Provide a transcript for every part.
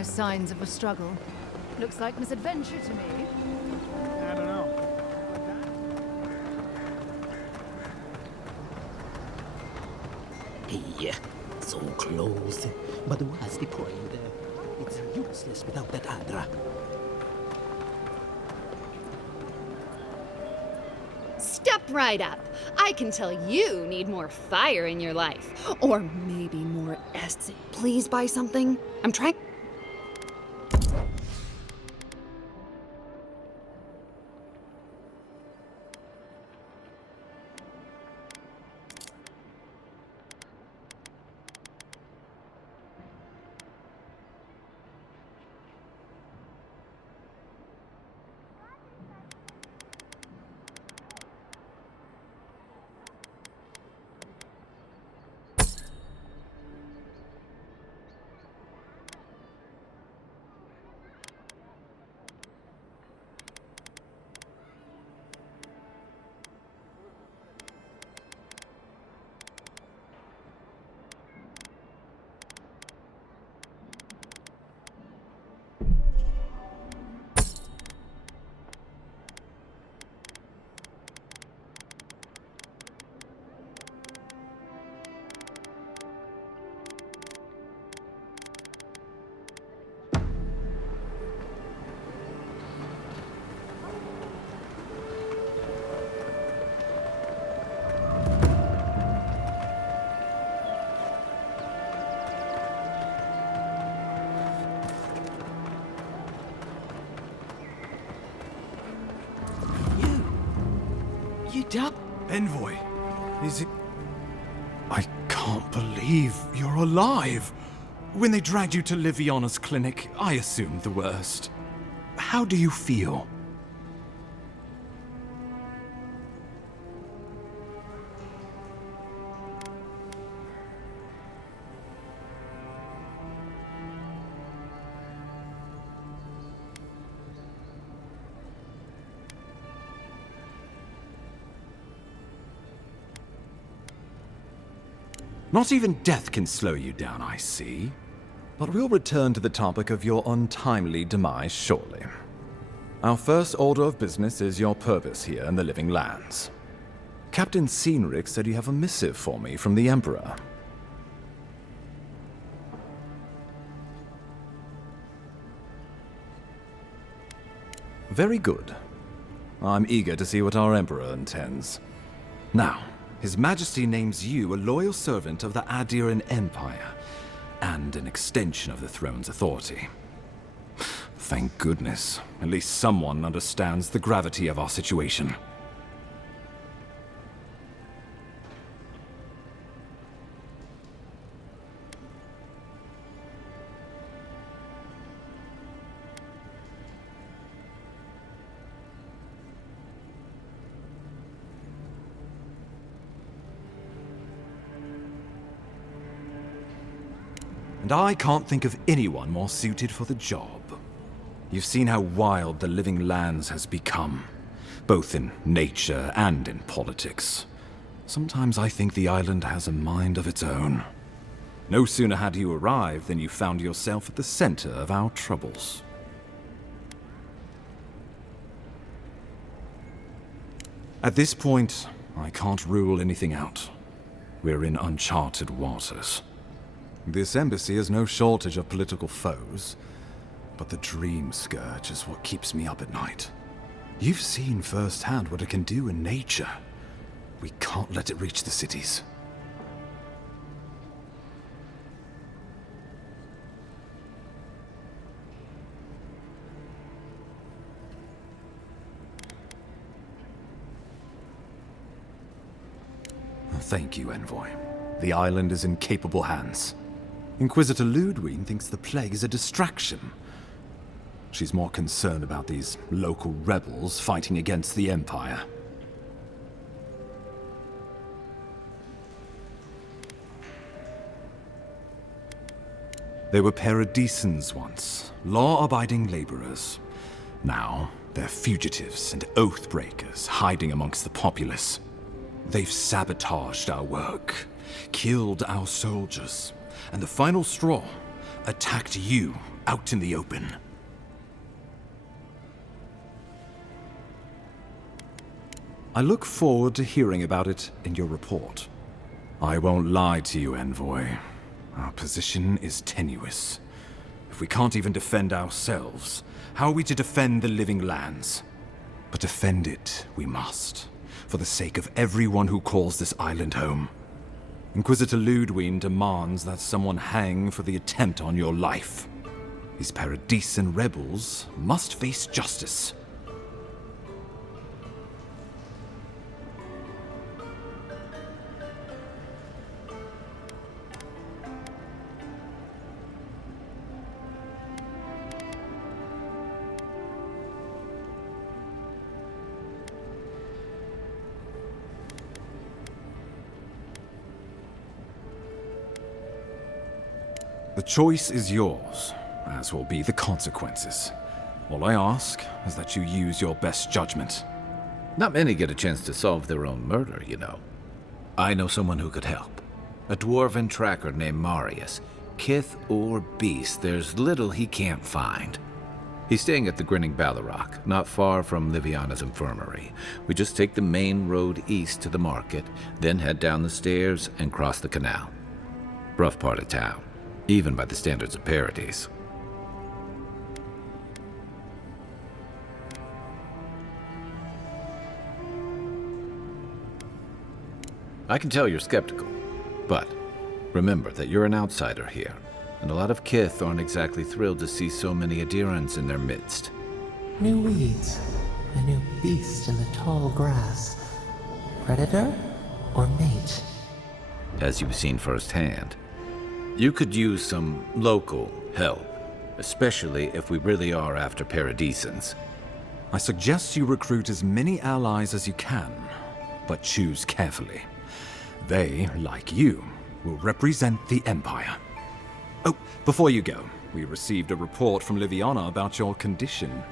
No signs of a struggle. Looks like misadventure to me. I don't know. Hey, so close. But what's the point? It's useless without that Adra. Step right up. I can tell you need more fire in your life. Or maybe more acid. Please buy something. I'm trying. You duck? Envoy, is it... I can't believe you're alive. When they dragged you to Liviana's clinic, I assumed the worst. How do you feel? Not even death can slow you down, I see. But we'll return to the topic of your untimely demise shortly. Our first order of business is your purpose here in the Living Lands. Captain Cynric said you have a missive for me from the Emperor. Very good. I'm eager to see what our Emperor intends. Now, His Majesty names you a loyal servant of the Adiran Empire, and an extension of the throne's authority. Thank goodness, at least someone understands the gravity of our situation. And I can't think of anyone more suited for the job. You've seen how wild the Living Lands has become, both in nature and in politics. Sometimes I think the island has a mind of its own. No sooner had you arrived than you found yourself at the center of our troubles. At this point, I can't rule anything out. We're in uncharted waters. This embassy has no shortage of political foes, but the Dream Scourge is what keeps me up at night. You've seen firsthand what it can do in nature. We can't let it reach the cities. Thank you, Envoy. The island is in capable hands. Inquisitor Ludwig thinks the plague is a distraction. She's more concerned about these local rebels fighting against the Empire. They were paradisans once, law-abiding laborers. Now, they're fugitives and oath-breakers hiding amongst the populace. They've sabotaged our work, killed our soldiers, and the final straw, attacked you out in the open. I look forward to hearing about it in your report. I won't lie to you, Envoy. Our position is tenuous. If we can't even defend ourselves, how are we to defend the living lands? But defend it we must, for the sake of everyone who calls this island home. Inquisitor Ludwine demands that someone hang for the attempt on your life. These Paradisian rebels must face justice. The choice is yours, as will be the consequences. All I ask is that you use your best judgment. Not many get a chance to solve their own murder, you know. I know someone who could help. A dwarven tracker named Marius. Kith or beast, there's little he can't find. He's staying at the Grinning Ballarrock, not far from Liviana's infirmary. We just take the main road east to the market, then head down the stairs and cross the canal. Rough part of town, even by the standards of Paradise. I can tell you're skeptical, but remember that you're an outsider here, and a lot of Kith aren't exactly thrilled to see so many Adirans in their midst. New weeds, a new beast in the tall grass. Predator or mate? As you've seen firsthand, you could use some local help, especially if we really are after Paradisans. I suggest you recruit as many allies as you can, but choose carefully. They, like you, will represent the Empire. Oh, before you go, we received a report from Liviana about your condition.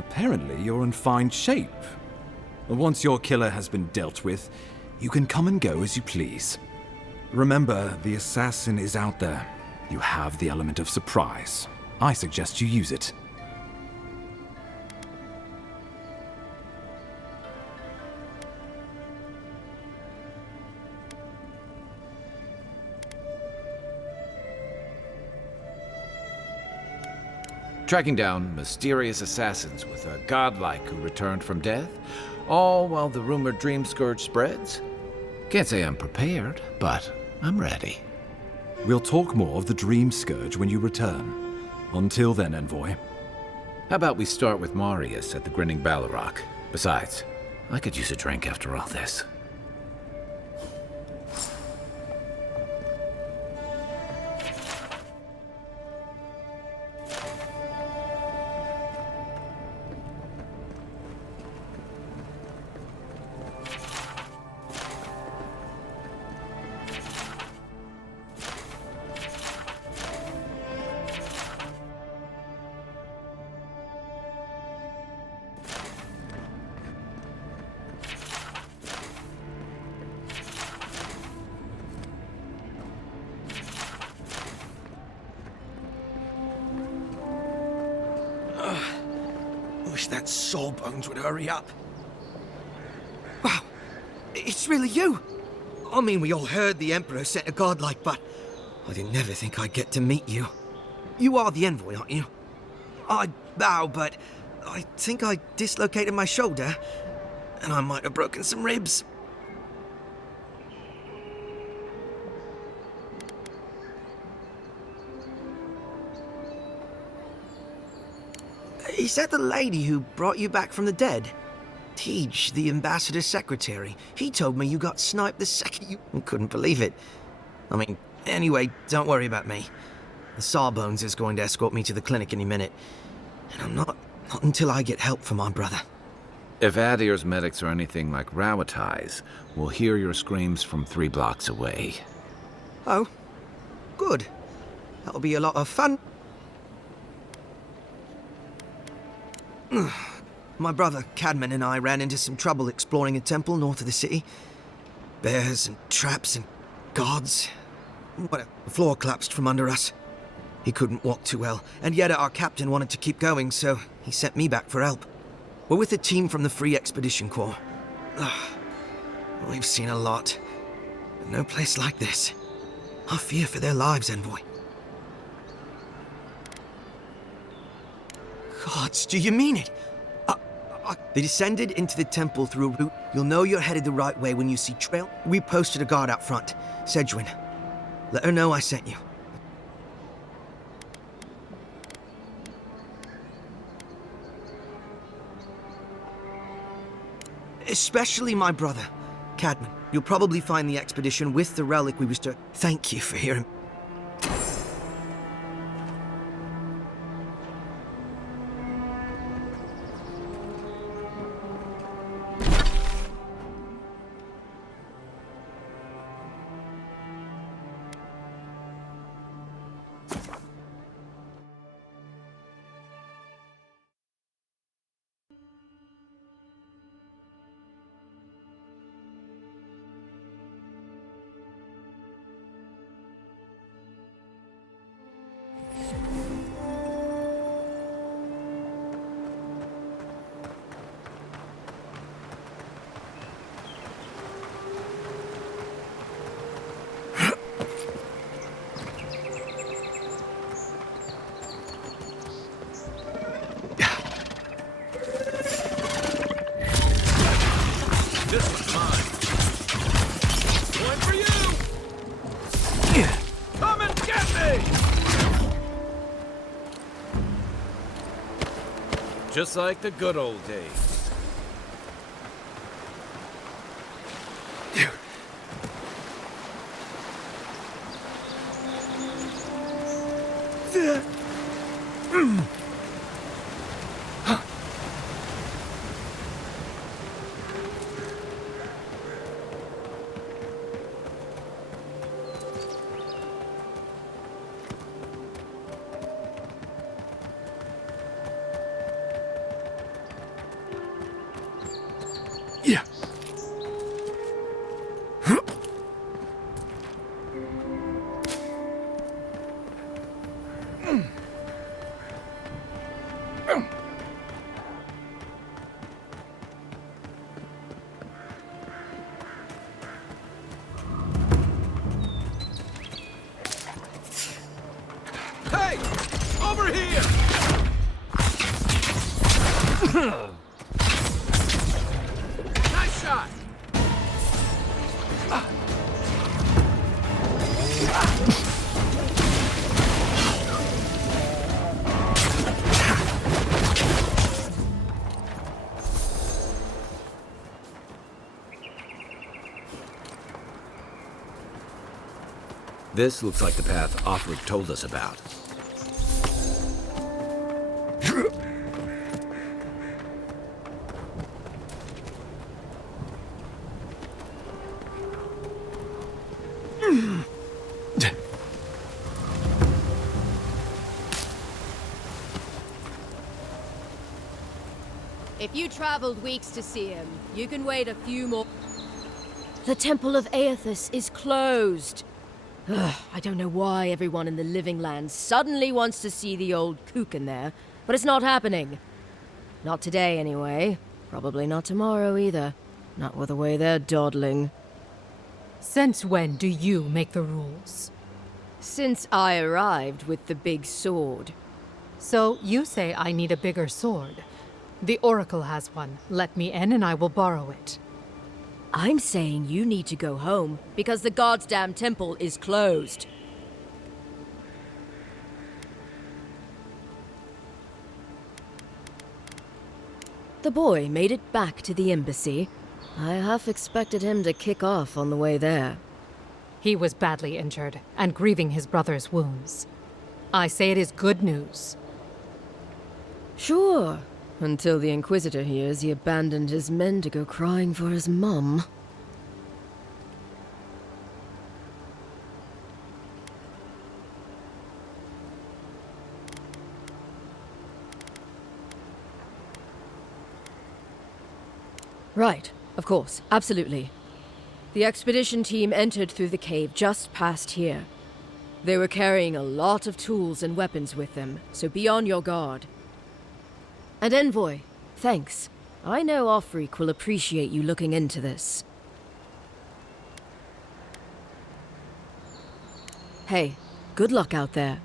Apparently, you're in fine shape. Once your killer has been dealt with, you can come and go as you please. Remember, the assassin is out there. You have the element of surprise. I suggest you use it. Tracking down mysterious assassins with a godlike who returned from death, all while the rumored Dream Scourge spreads? Can't say I'm prepared, but I'm ready. We'll talk more of the Dream Scourge when you return. Until then, Envoy. How about we start with Marius at the Grinning Ballarrock? Besides, I could use a drink after all this. Wish that Sawbones would hurry up. Wow, it's really you. I mean, we all heard the Emperor sent a godlike, but I didn't never think I'd get to meet you. You are the Envoy, aren't you? I bow, but I think I dislocated my shoulder, and I might have broken some ribs. Is that the lady who brought you back from the dead? Tej, the ambassador's secretary. He told me you got sniped the second you... Couldn't believe it. I mean, anyway, don't worry about me. The Sawbones is going to escort me to the clinic any minute. And I'm not until I get help from my brother. If Adir's medics are anything like Rowatai's, we'll hear your screams from 3 blocks away. Oh, good. That'll be a lot of fun. My brother, Cadman, and I ran into some trouble exploring a temple north of the city. Bears and traps and guards. What, the floor collapsed from under us. He couldn't walk too well, and yet our captain wanted to keep going, so he sent me back for help. We're with a team from the Free Expedition Corps. We've seen a lot, but no place like this. I fear for their lives, Envoy. Gods, do you mean it? They descended into the temple through a route. You'll know you're headed the right way when you see trail. We posted a guard out front. Sedgwin. Let her know I sent you. Especially my brother, Cadman. You'll probably find the expedition with the relic we restored. Thank you for hearing. This one's mine. One for you! Come and get me! Just like the good old days. Yeah. Hey! Over here! Nice shot! This looks like the path Offred told us about. If you traveled weeks to see him, you can wait a few more. The Temple of Aethys is closed. Ugh, I don't know why everyone in the Living Land suddenly wants to see the old kook in there, but it's not happening. Not today, anyway. Probably not tomorrow, either. Not with the way they're dawdling. Since when do you make the rules? Since I arrived with the big sword. So you say I need a bigger sword. The Oracle has one. Let me in and I will borrow it. I'm saying you need to go home, because the goddamn temple is closed. The boy made it back to the embassy. I half expected him to kick off on the way there. He was badly injured and grieving his brother's wounds. I say it is good news. Sure, until the Inquisitor hears he abandoned his men to go crying for his mum. Right, of course, absolutely. The expedition team entered through the cave just past here. They were carrying a lot of tools and weapons with them, so be on your guard. And Envoy, thanks. I know Offreak will appreciate you looking into this. Hey, good luck out there.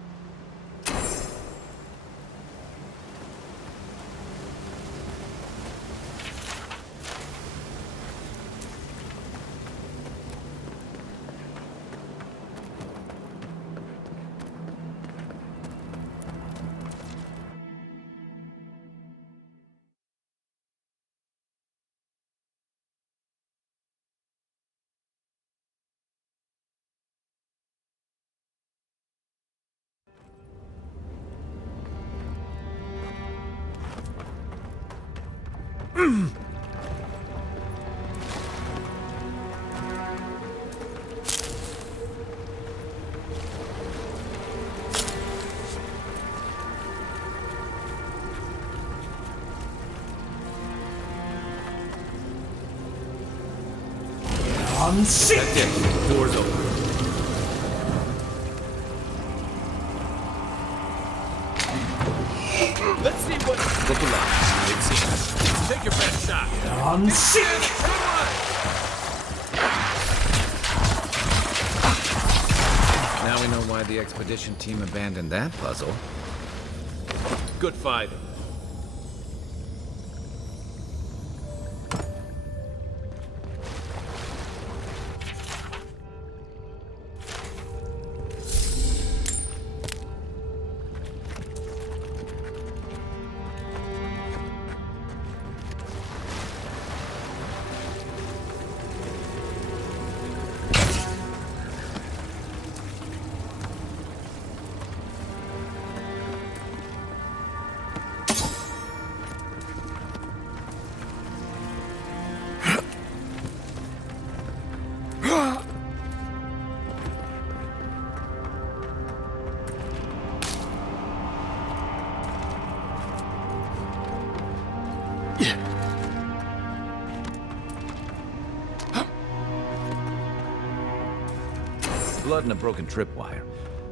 That's it. Door's open. Let's see what... Look alive. Take your best shot. On sick! Now we know why the expedition team abandoned that puzzle. Good fighting. Blood and a broken tripwire.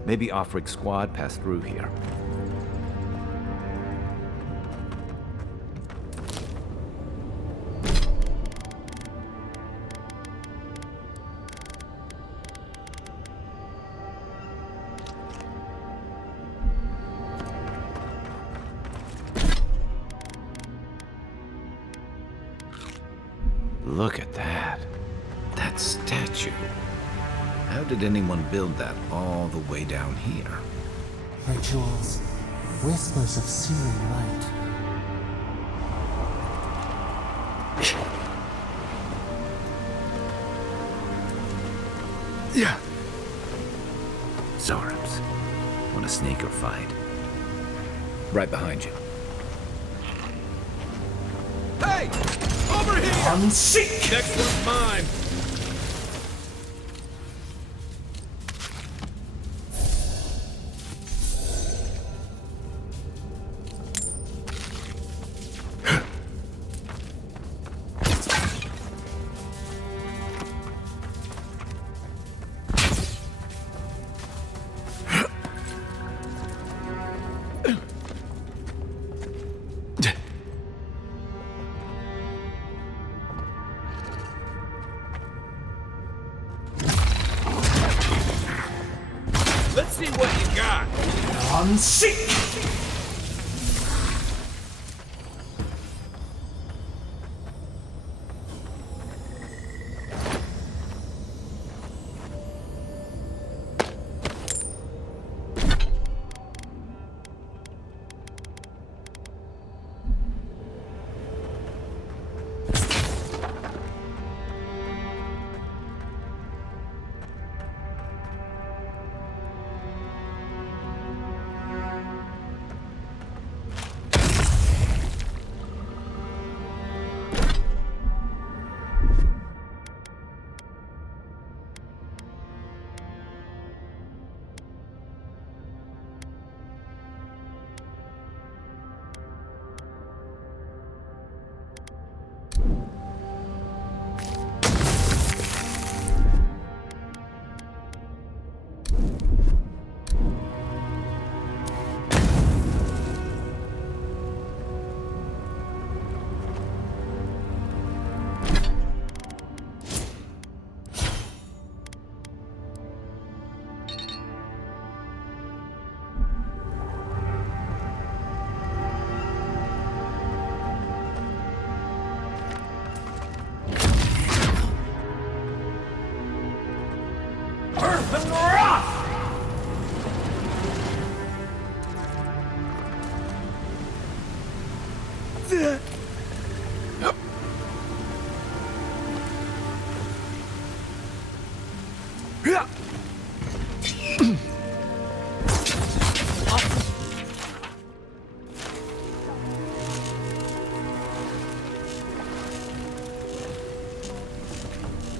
Maybe Offreak's squad passed through here. Look at that. That statue. How did anyone build that all the way down here? Rituals, whispers of searing light. Yeah. Zorams. Want a sneaker fight? Right behind you. Hey! Over here! On sick! Next one's mine! Let's see what you got! On sick!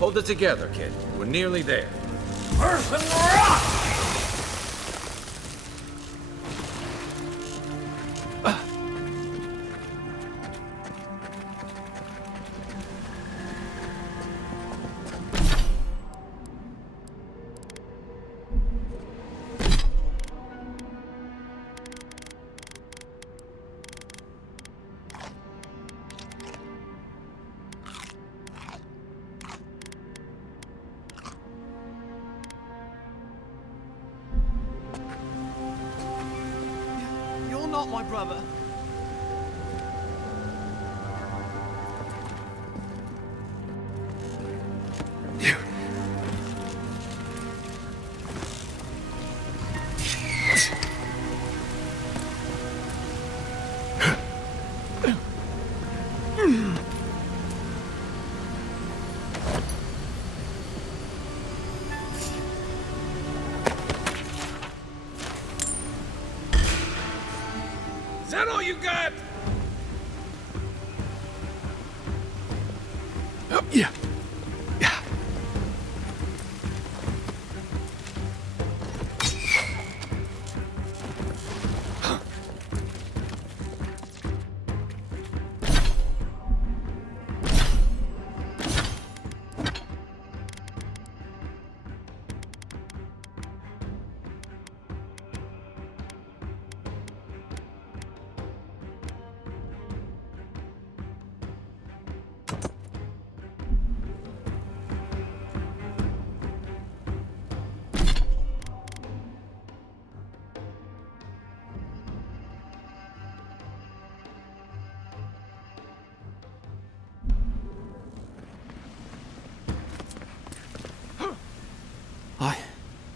Hold it together, kid. We're nearly there. You're not my brother. Is that all you got? Yeah.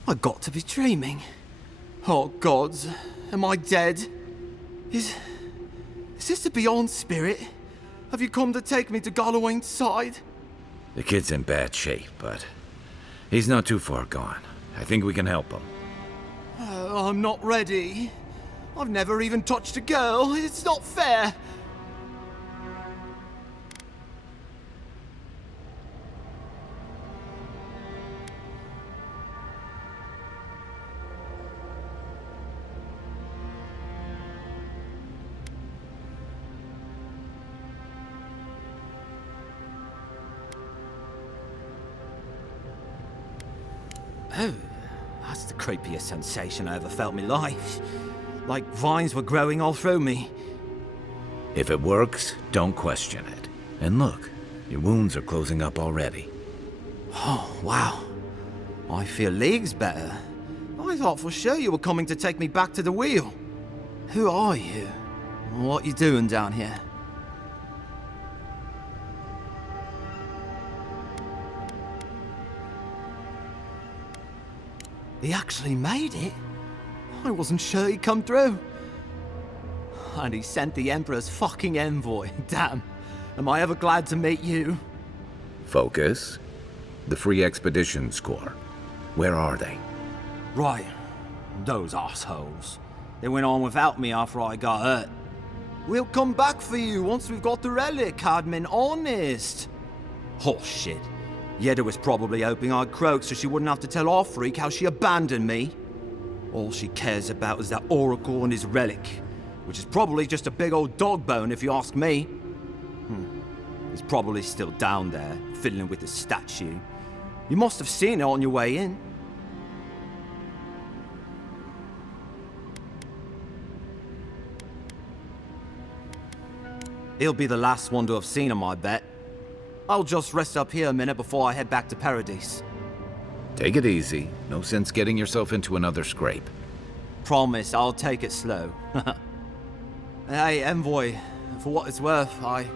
I got to be dreaming. Oh gods, am I dead? Is this the Beyond Spirit? Have you come to take me to Galloway's side? The kid's in bad shape, but he's not too far gone. I think we can help him. I'm not ready. I've never even touched a girl. It's not fair. Oh, that's the creepiest sensation I ever felt in my life. Like vines were growing all through me. If it works, don't question it. And look, your wounds are closing up already. Oh, wow. I feel leagues better. I thought for sure you were coming to take me back to the wheel. Who are you? What you doing down here? He actually made it? I wasn't sure he'd come through. And he sent the Emperor's fucking envoy. Damn. Am I ever glad to meet you? Focus. The Free Expeditions Corps. Where are they? Right. Those assholes. They went on without me after I got hurt. We'll come back for you once we've got the relic, Cadman, honest. Oh, shit. Yeda was probably hoping I'd croak so she wouldn't have to tell our freak how she abandoned me. All she cares about is that Oracle and his relic, which is probably just a big old dog bone if you ask me. He's probably still down there, fiddling with the statue. You must have seen it on your way in. He'll be the last one to have seen him, I bet. I'll just rest up here a minute before I head back to Paradise. Take it easy. No sense getting yourself into another scrape. Promise, I'll take it slow. Hey, Envoy, for what it's worth, I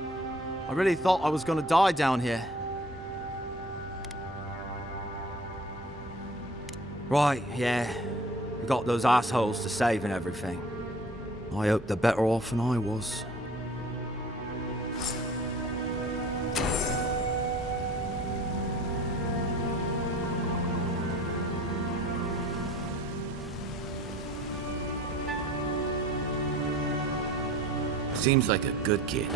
really thought I was gonna die down here. Right, yeah. We got those assholes to save and everything. I hope they're better off than I was. Seems like a good kid.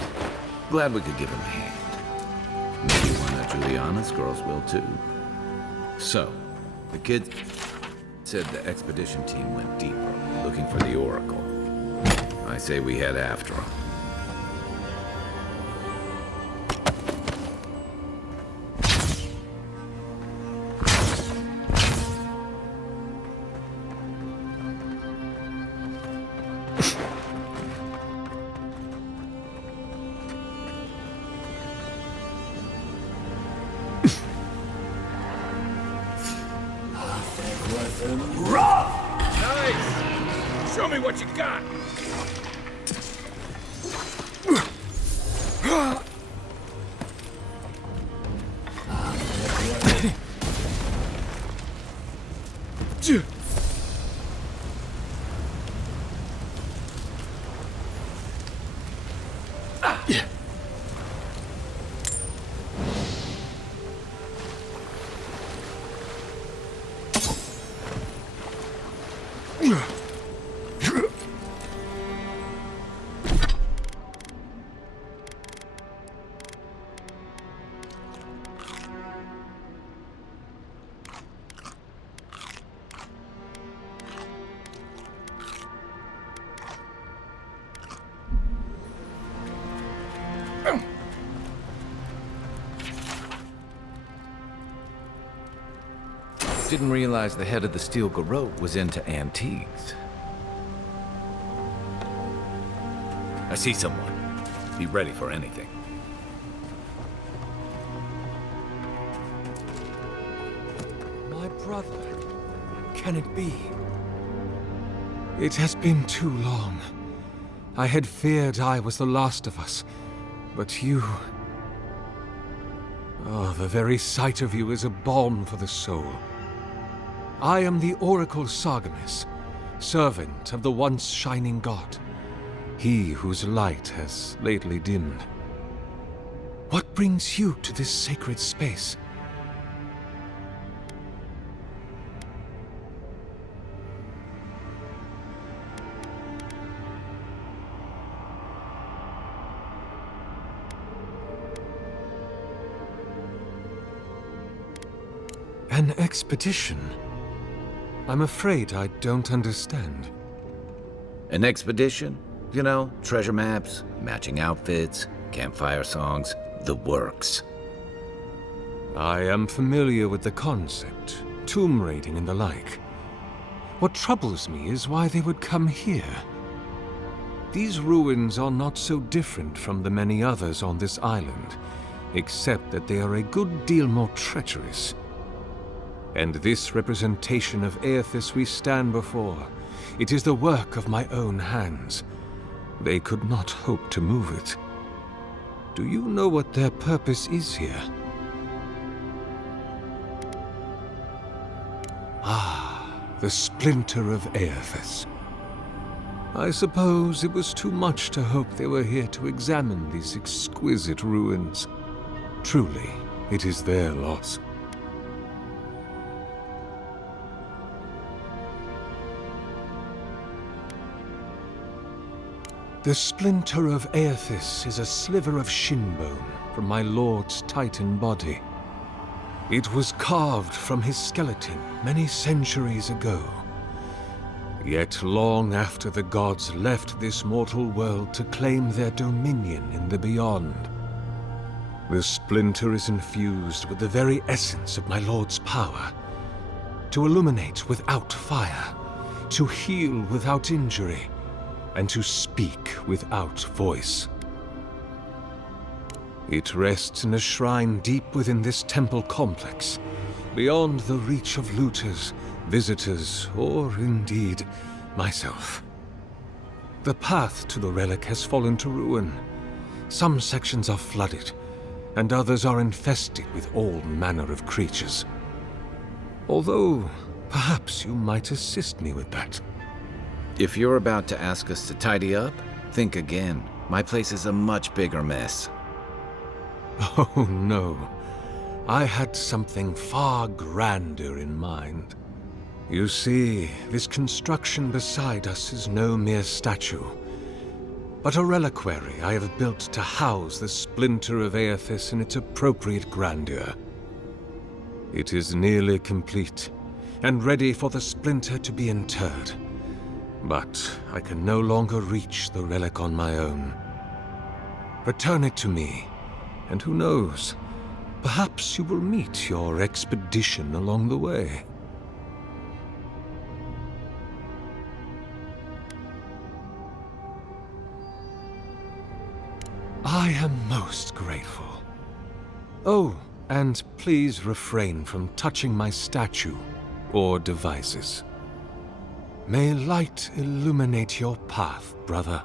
Glad we could give him a hand. Maybe one that Juliana's girls will too. So, the kid said the expedition team went deeper, looking for the Oracle. I say we head after him. Nice! Show me what you got! Didn't realize the head of the Steel Garrote was into antiques. I see someone. Be ready for anything. My brother. Can it be? It has been too long. I had feared I was the last of us, but you... Oh, the very sight of you is a balm for the soul. I am the Oracle Sargemus, servant of the once shining god, he whose light has lately dimmed. What brings you to this sacred space? An expedition? I'm afraid I don't understand. An expedition? You know, treasure maps, matching outfits, campfire songs, the works. I am familiar with the concept, tomb raiding and the like. What troubles me is why they would come here. These ruins are not so different from the many others on this island, except that they are a good deal more treacherous. And this representation of Aethys we stand before, it is the work of my own hands. They could not hope to move it. Do you know what their purpose is here? Ah, the splinter of Aethys. I suppose it was too much to hope they were here to examine these exquisite ruins. Truly, it is their loss. The splinter of Aethys is a sliver of shinbone from my lord's titan body. It was carved from his skeleton many centuries ago. Yet long after the gods left this mortal world to claim their dominion in the beyond, the splinter is infused with the very essence of my lord's power. To illuminate without fire, to heal without injury, and to speak without voice. It rests in a shrine deep within this temple complex, beyond the reach of looters, visitors, or indeed, myself. The path to the relic has fallen to ruin. Some sections are flooded, and others are infested with all manner of creatures. Although, perhaps you might assist me with that. If you're about to ask us to tidy up, think again. My place is a much bigger mess. Oh no. I had something far grander in mind. You see, this construction beside us is no mere statue, but a reliquary I have built to house the splinter of Aethys in its appropriate grandeur. It is nearly complete, and ready for the splinter to be interred. But I can no longer reach the relic on my own. Return it to me, and who knows, perhaps you will meet your expedition along the way. I am most grateful. Oh, and please refrain from touching my statue or devices. May light illuminate your path, brother.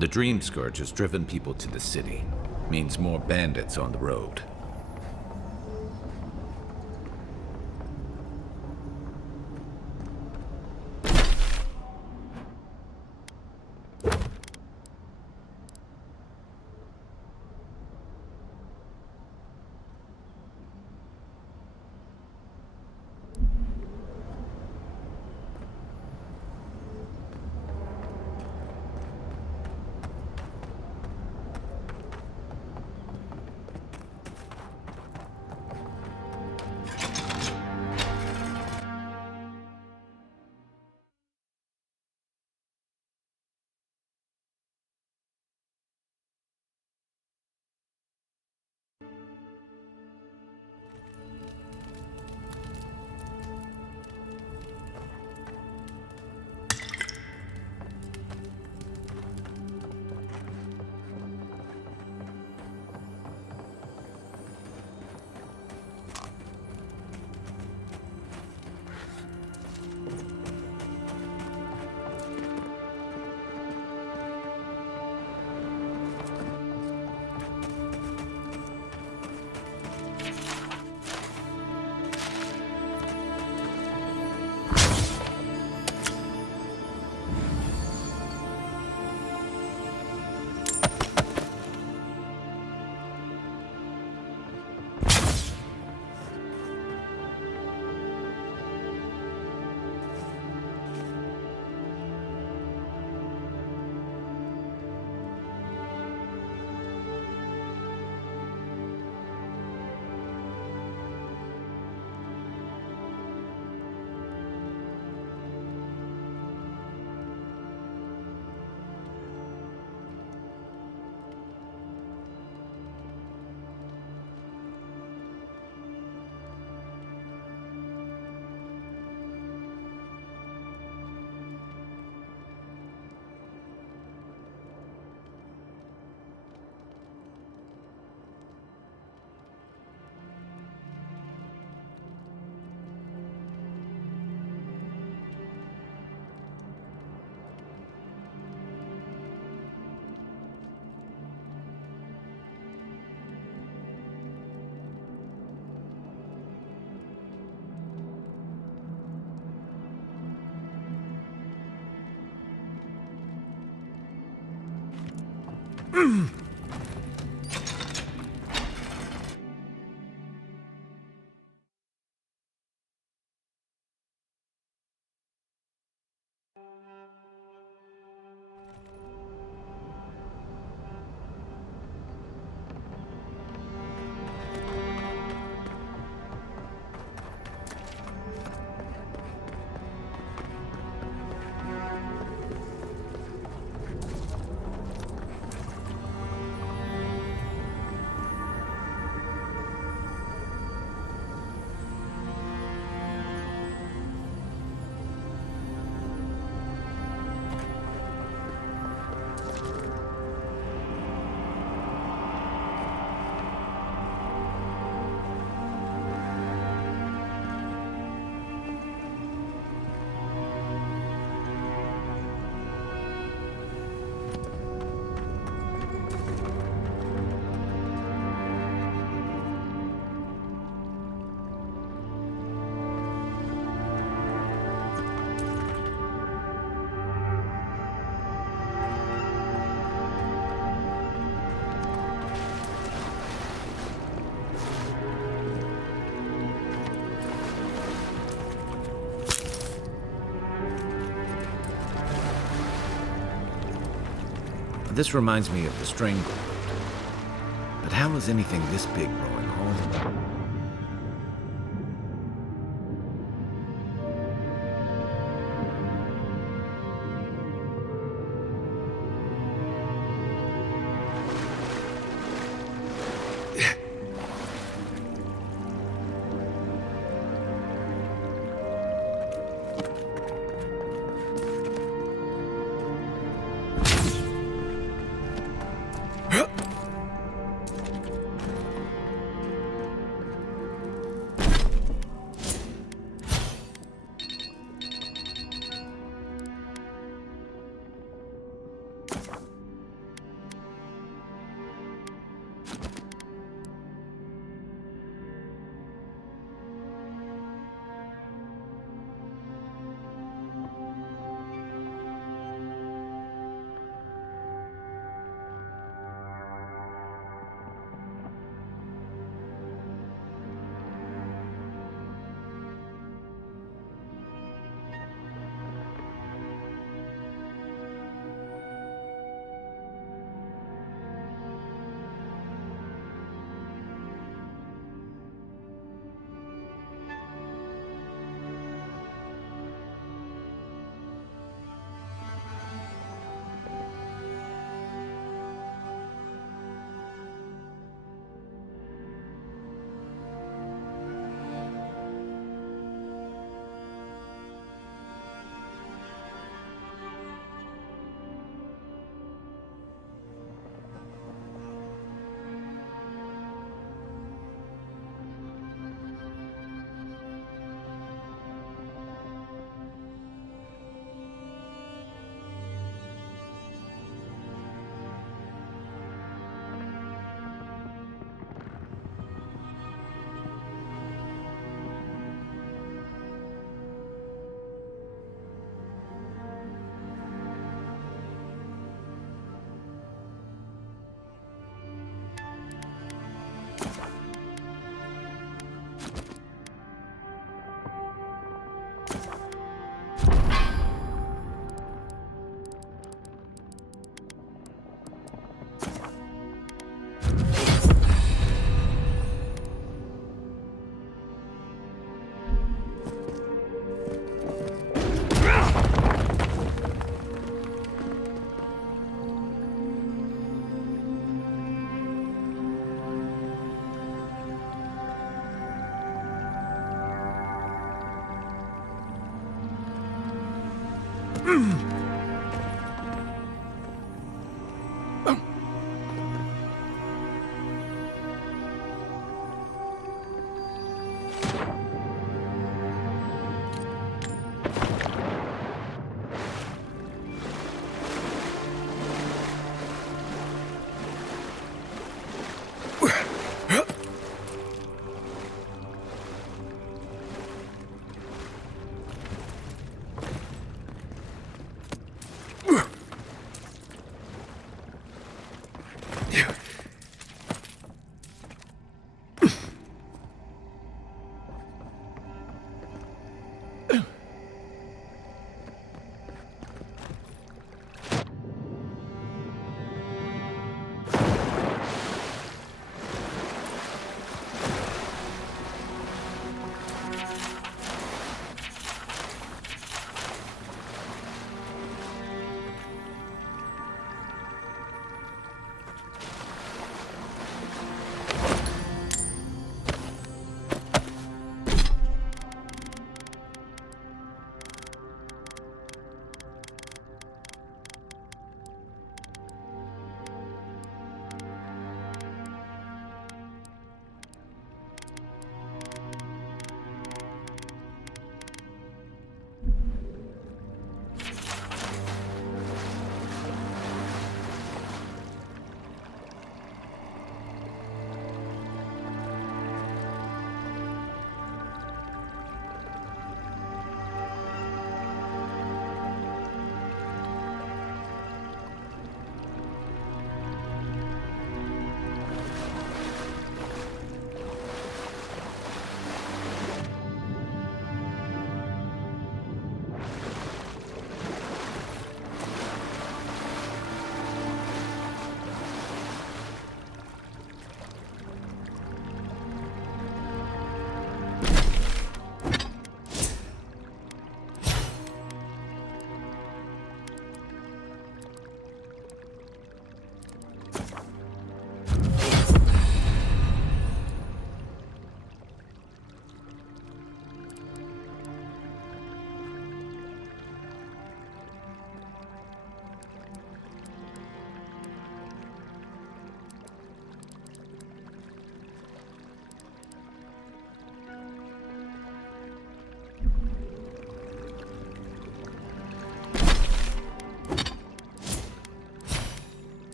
The Dream Scourge has driven people to the city. Means more bandits on the road. This reminds me of the Stranglehold. But how is anything this big growing home?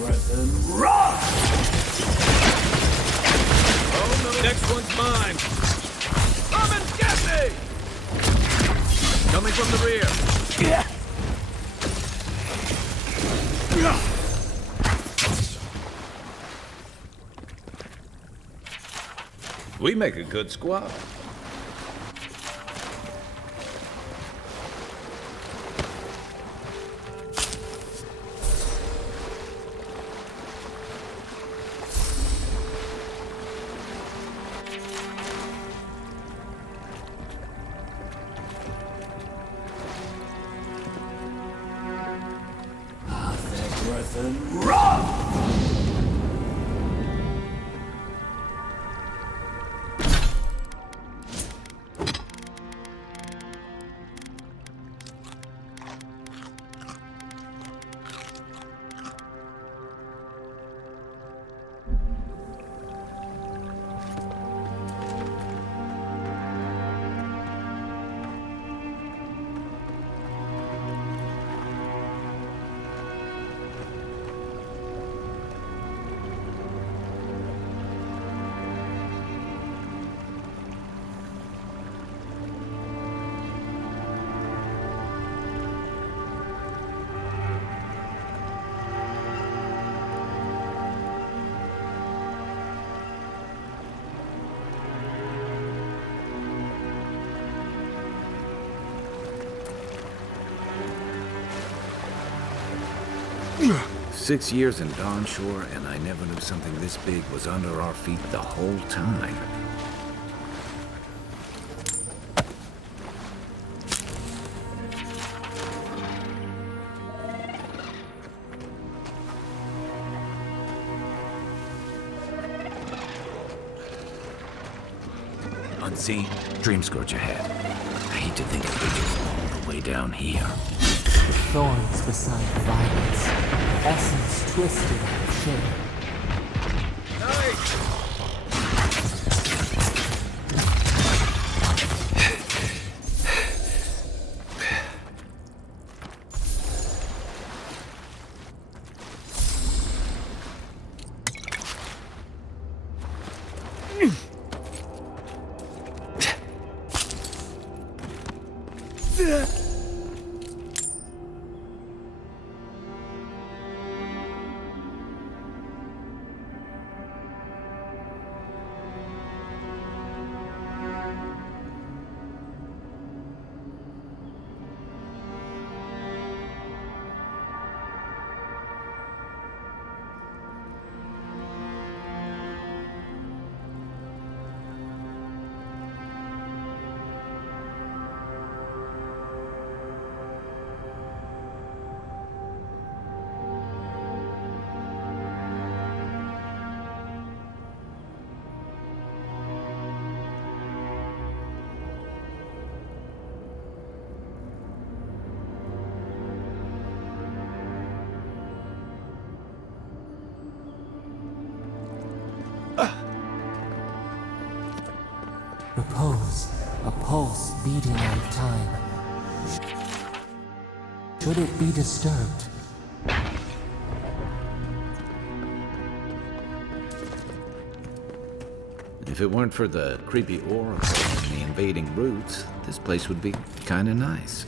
Oh no! Next one's mine! Come and get me! Coming from the rear. We make a good squad. Six years in Dawnshore, and I never knew something this big was under our feet the whole time. Unseen, dream scourge ahead. I hate to think of bridges all the way down here. Thorns beside violence, essence twisted out of shape. Repose, a pulse beating out of time. Should it be disturbed? If it weren't for the creepy oracle and the invading roots, this place would be kinda nice.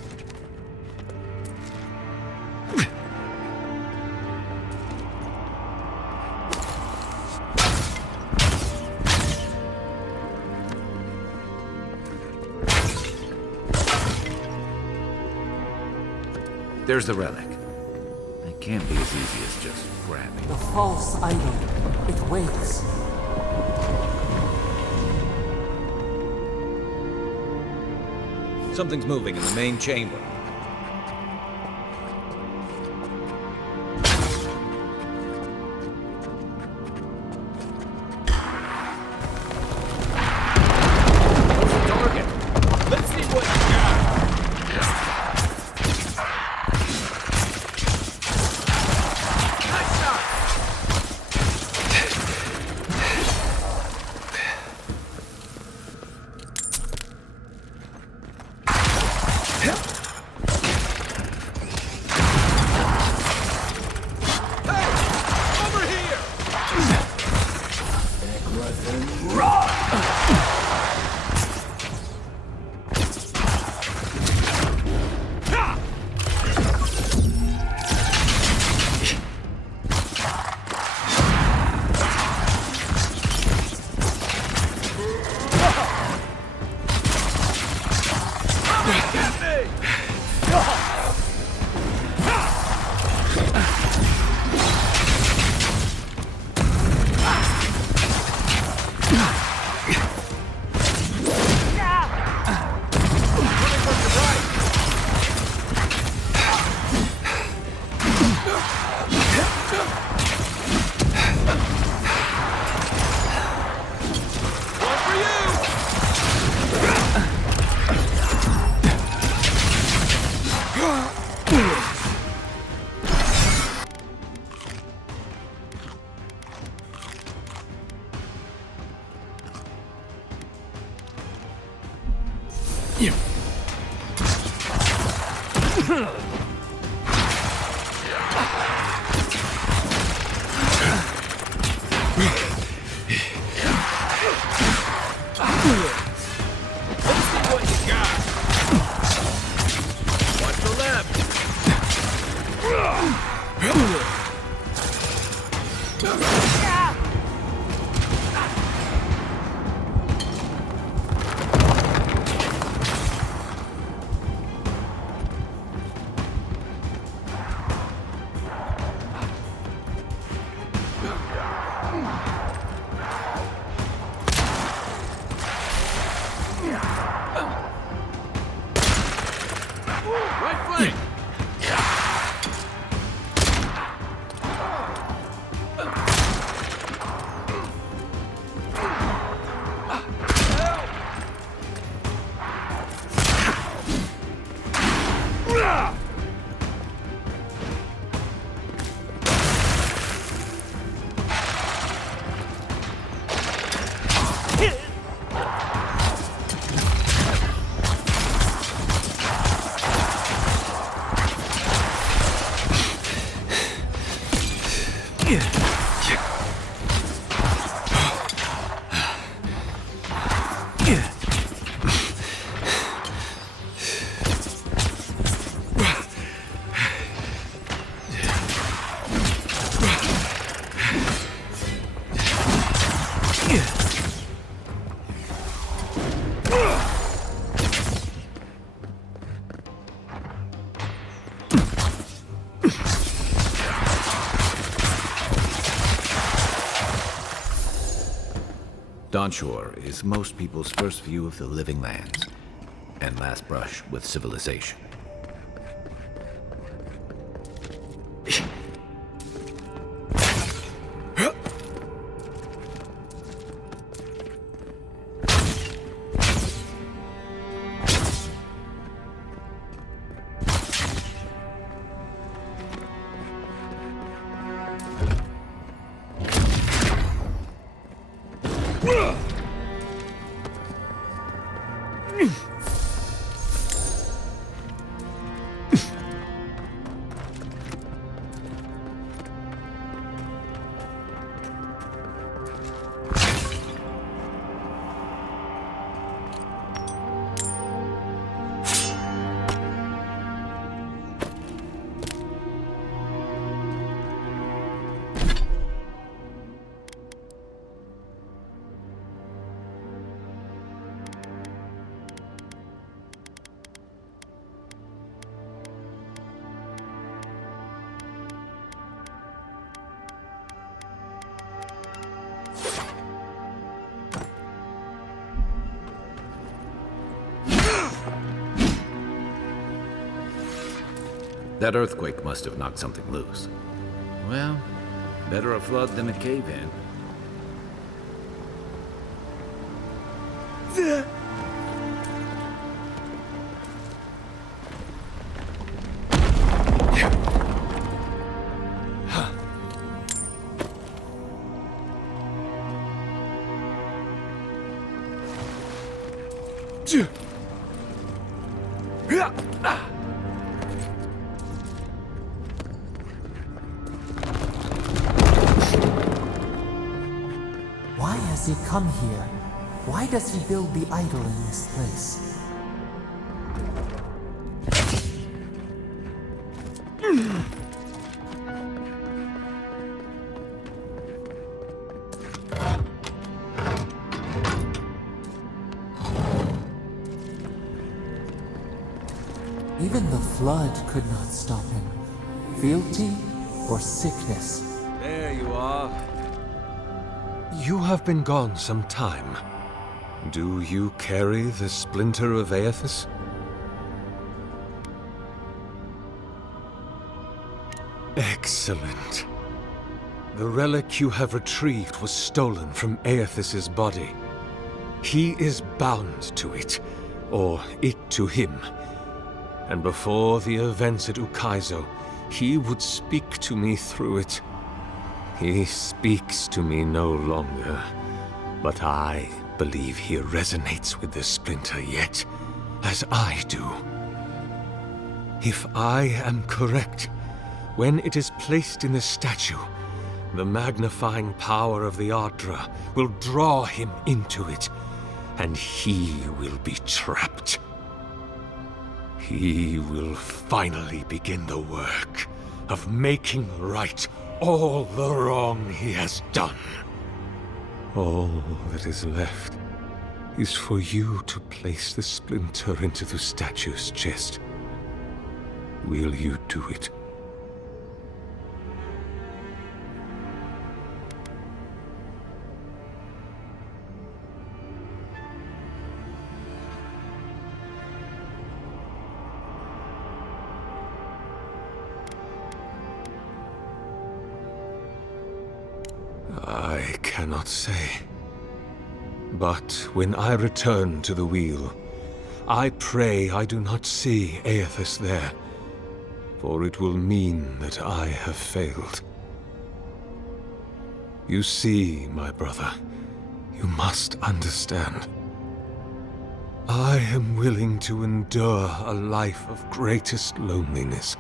There's the relic. It can't be as easy as just grabbing. The false idol. It wakes. Something's moving in the main chamber. What's the target? Let's see what you got. Nice shot. Let's see what you got. Watch the left. Right flank. Dawnshore is most people's first view of the living lands, and last brush with civilization. That earthquake must have knocked something loose. Well, better a flood than a cave-in. Why has he come here? Why does he build the idol in this place? Even the flood could not stop him. Fealty or sickness. There you are. You have been gone some time. Do you carry the splinter of Aethys? Excellent. The relic you have retrieved was stolen from Aethys's body. He is bound to it, or it to him. And before the events at Ukaizo, he would speak to me through it. He speaks to me no longer, but I believe he resonates with the splinter yet. as I do. If I am correct, when it is placed in the statue, the magnifying power of the Ardra will draw him into it, and he will be trapped. He will finally begin the work of making right all the wrong he has done. All that is left is for you to place the splinter into the statue's chest. Will you do it? I cannot say. But when I return to the wheel, I pray I do not see Aethys there, for it will mean that I have failed. You see, my brother, you must understand. I am willing to endure a life of greatest loneliness,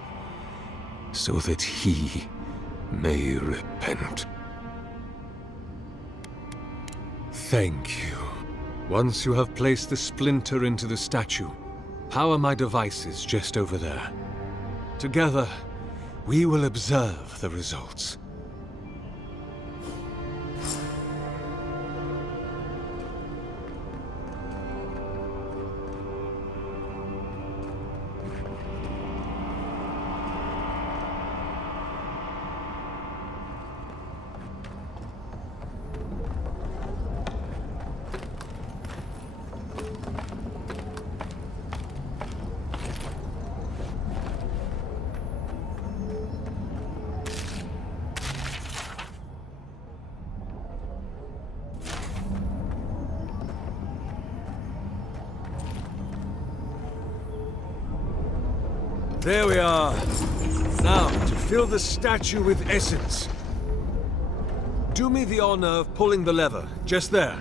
so that he may repent. Thank you. Once you have placed the splinter into the statue, power my devices just over there. Together, we will observe the results. There we are. Now, to fill the statue with essence. Do me the honor of pulling the lever, just there.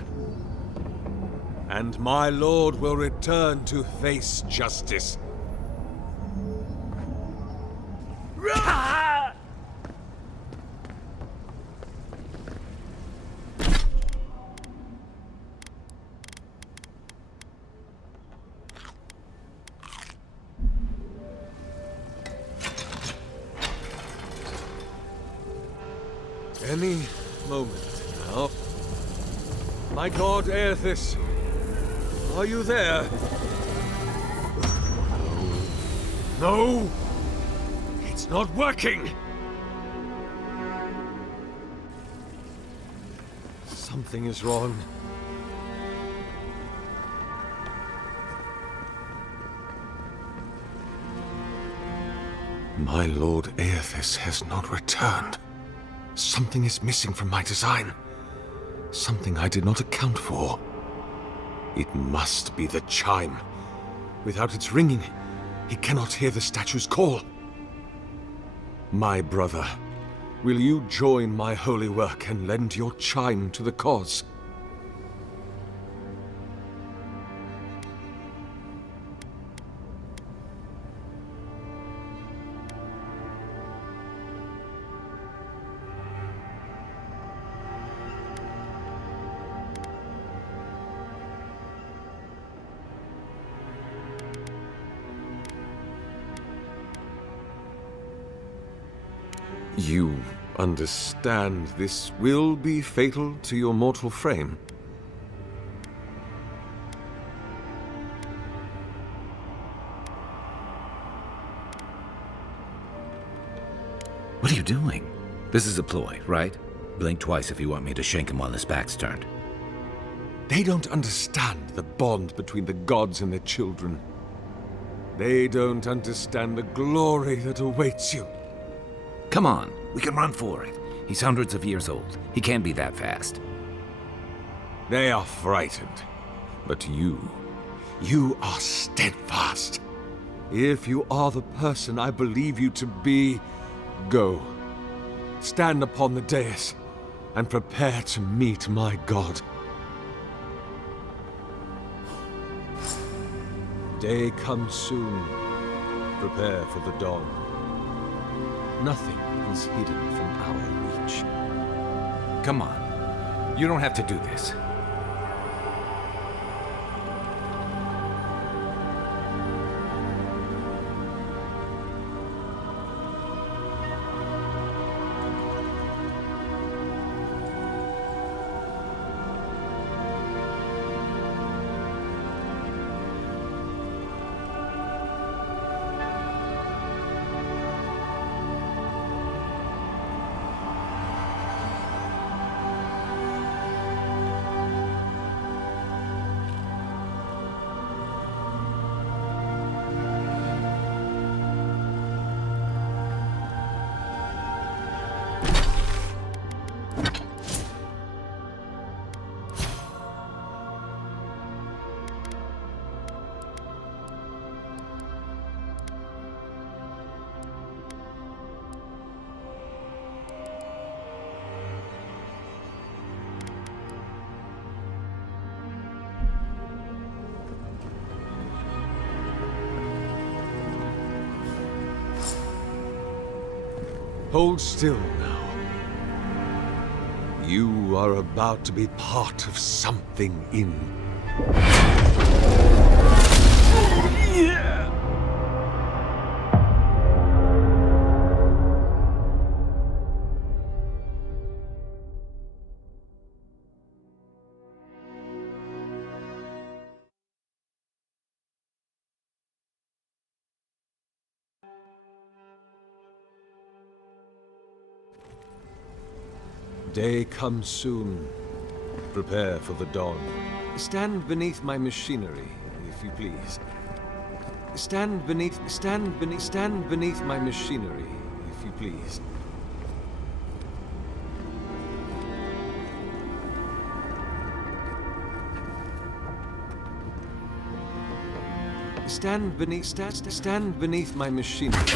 And my lord will return to face justice. Any moment now. My god, Aethys, are you there? No! It's not working! Something is wrong. My lord Aethys has not returned. Something is missing from my design. Something I did not account for. It must be the chime. Without its ringing, he cannot hear the statue's call. My brother, will you join my holy work and lend your chime to the cause? You understand this will be fatal to your mortal frame? What are you doing? This is a ploy, right? Blink twice if you want me to shank him while his back's turned. They don't understand the bond between the gods and their children. They don't understand the glory that awaits you. Come on, we can run for it. He's hundreds of years old. He can't be that fast. They are frightened. But you are steadfast. If you are the person I believe you to be, go. Stand upon the dais and prepare to meet my god. Day comes soon. Prepare for the dawn. Nothing is hidden from our reach. Come on. You don't have to do this. Hold still now. You are about to be part of something in... Day comes soon. Prepare for the dawn. Stand beneath my machinery, if you please. Stand beneath my machinery, if you please. Stand beneath my machinery.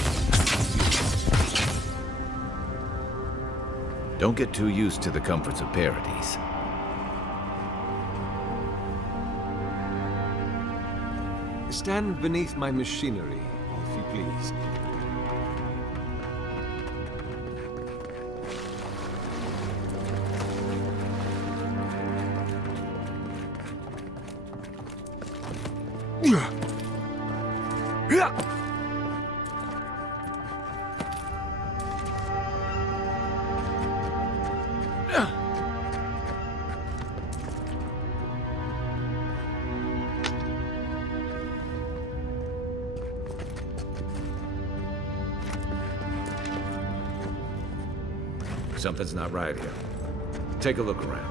Don't get too used to the comforts of Paradise. Stand beneath my machinery, if you please. Something's not right here. Take a look around.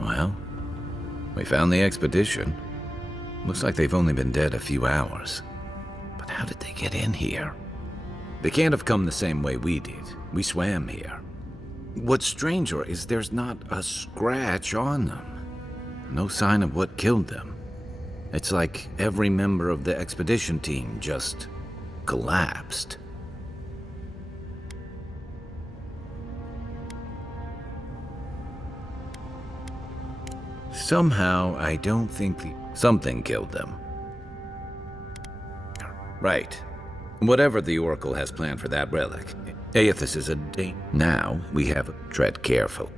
Well, we found the expedition. Looks like they've only been dead a few hours. But how did they get in here? They can't have come the same way we did. We swam here. What's stranger is there's not a scratch on them. No sign of what killed them. It's like every member of the expedition team just collapsed. Somehow, I don't think something killed them. Right. Whatever the Oracle has planned for that relic, Aethys is a date. Now, we have to tread careful.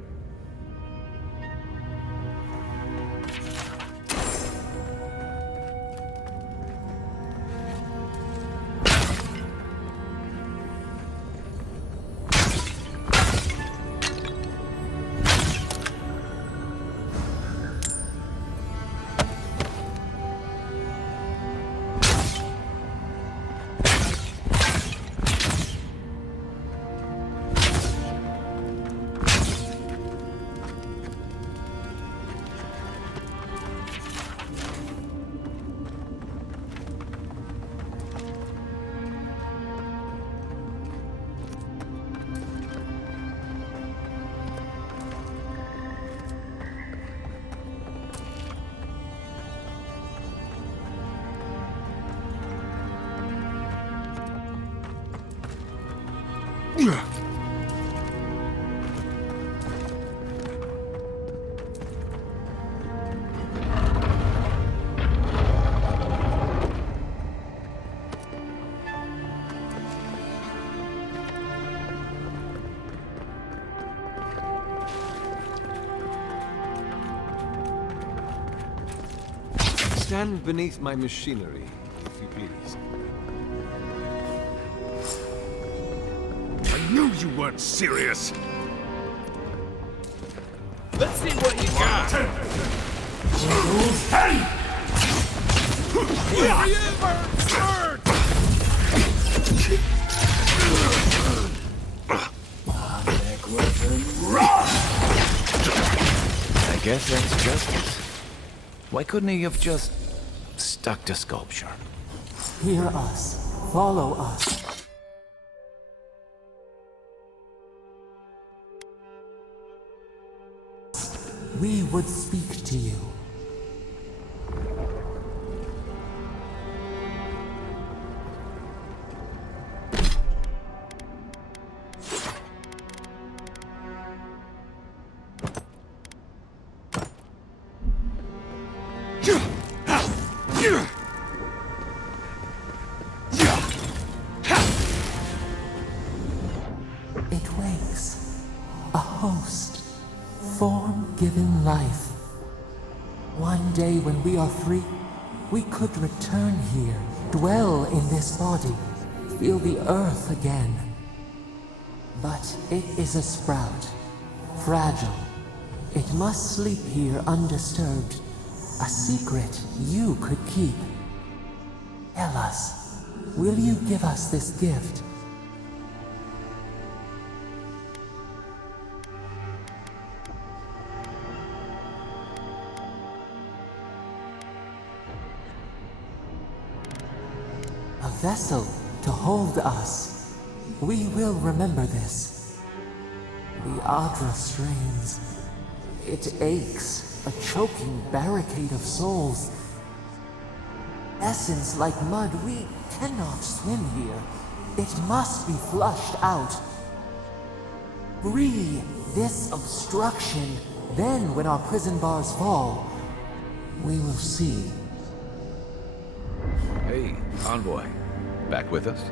Stand beneath my machinery, if you please. I knew you weren't serious! Let's see what you got! I guess that's justice. Why couldn't he have just stuck to sculpture? Hear us. Follow us. We would speak to you. It wakes. A host. Form-given life. One day when we are free, we could return here, dwell in this body, feel the earth again. But it is a sprout. Fragile. It must sleep here undisturbed. A secret you could keep. Tell us, will you give us this gift? A vessel to hold us. We will remember this. The Adra strains. It aches. A choking barricade of souls. Essence like mud, we cannot swim here. It must be flushed out. Free this obstruction. Then, when our prison bars fall, we will see. Hey, envoy. Back with us?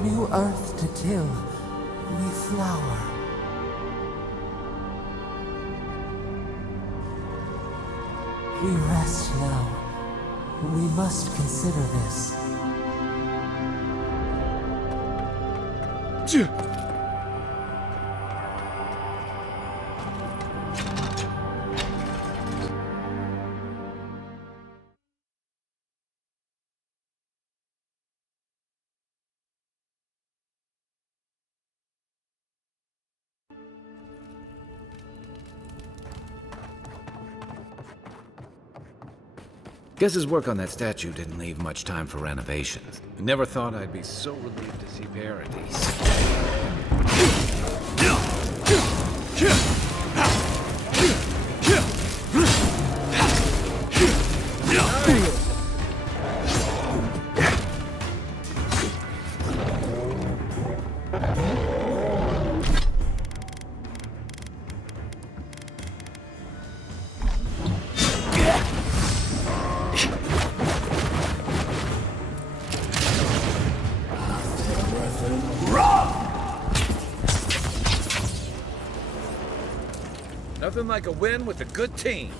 New earth to till, we flower. We rest now. We must consider this. Guess his work on that statue didn't leave much time for renovations. Never thought I'd be so relieved to see Paradise. Nothing like a win with a good team.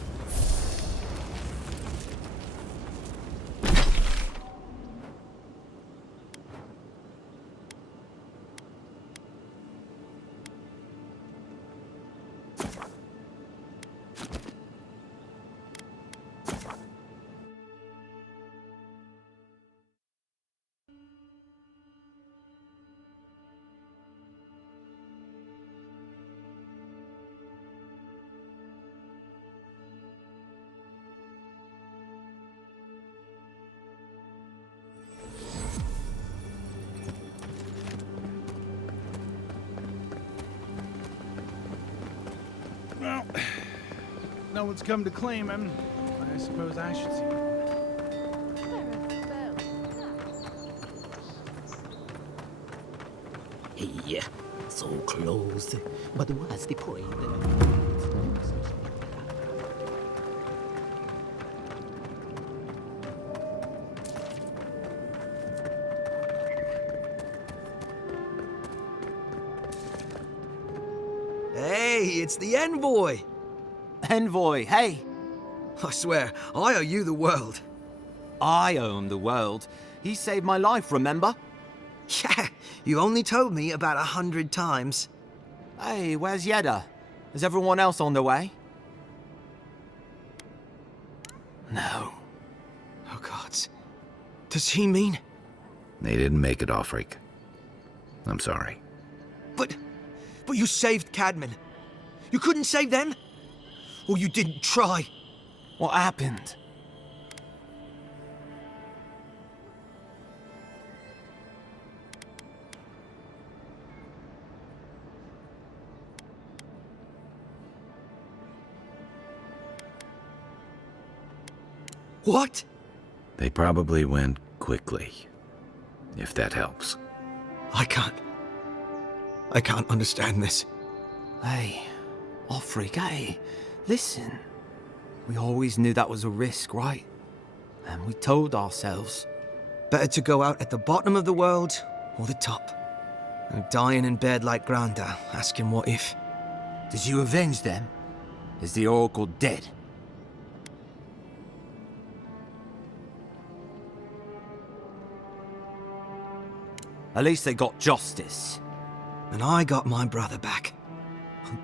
Well, no one's come to claim him. I suppose I should see him. Hey, so close. But what's the point? Hey, it's the envoy! Envoy, hey! I swear, I owe you the world. I owe him the world. He saved my life, remember? Yeah, you only told me about 100 times. Hey, where's Yeda? Is everyone else on their way? No. Oh, gods. Does he mean... They didn't make it, Offreak. I'm sorry. But you saved Cadman. You couldn't save them? Or you didn't try? What happened? What? They probably went quickly, if that helps. I can't understand this. Hey, Offreak, hey, listen. We always knew that was a risk, right? And we told ourselves. Better to go out at the bottom of the world or the top. And dying in bed like Granda, asking what if. Did you avenge them? Is the Oracle dead? At least they got justice. And I got my brother back.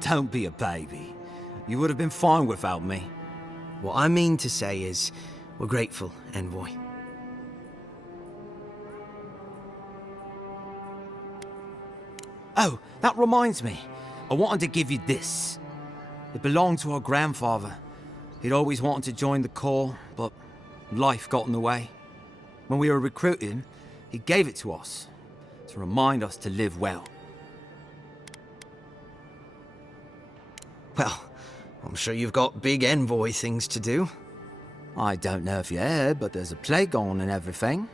Don't be a baby. You would have been fine without me. What I mean to say is, we're grateful, Envoy. Oh, that reminds me. I wanted to give you this. It belonged to our grandfather. He'd always wanted to join the Corps, but life got in the way. When we were recruiting, he gave it to us to remind us to live well. Well, I'm sure you've got big Envoy things to do. I don't know if you heard, but there's a plague on and everything.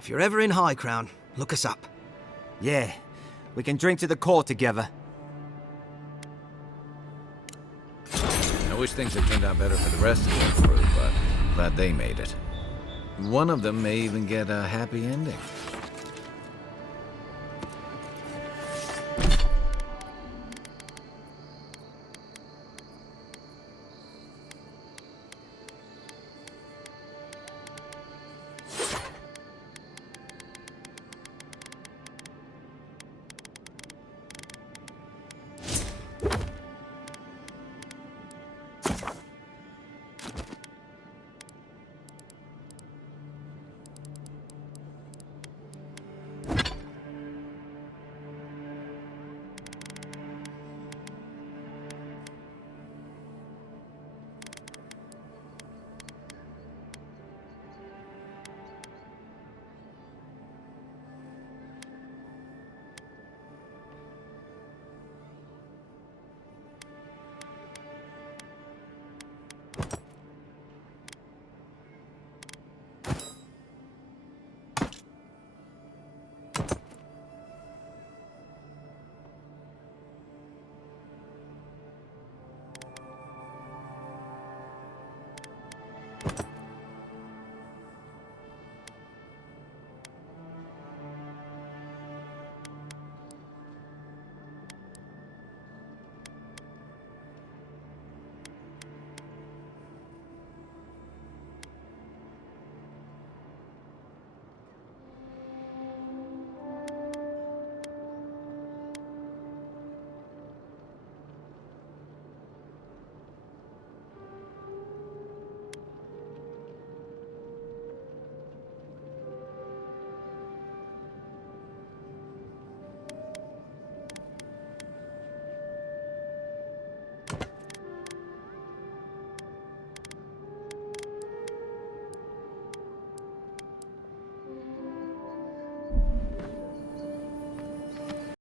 If you're ever in High Crown, look us up. Yeah, we can drink to the Corps together. I wish things had turned out better for the rest of the crew, but glad they made it. One of them may even get a happy ending.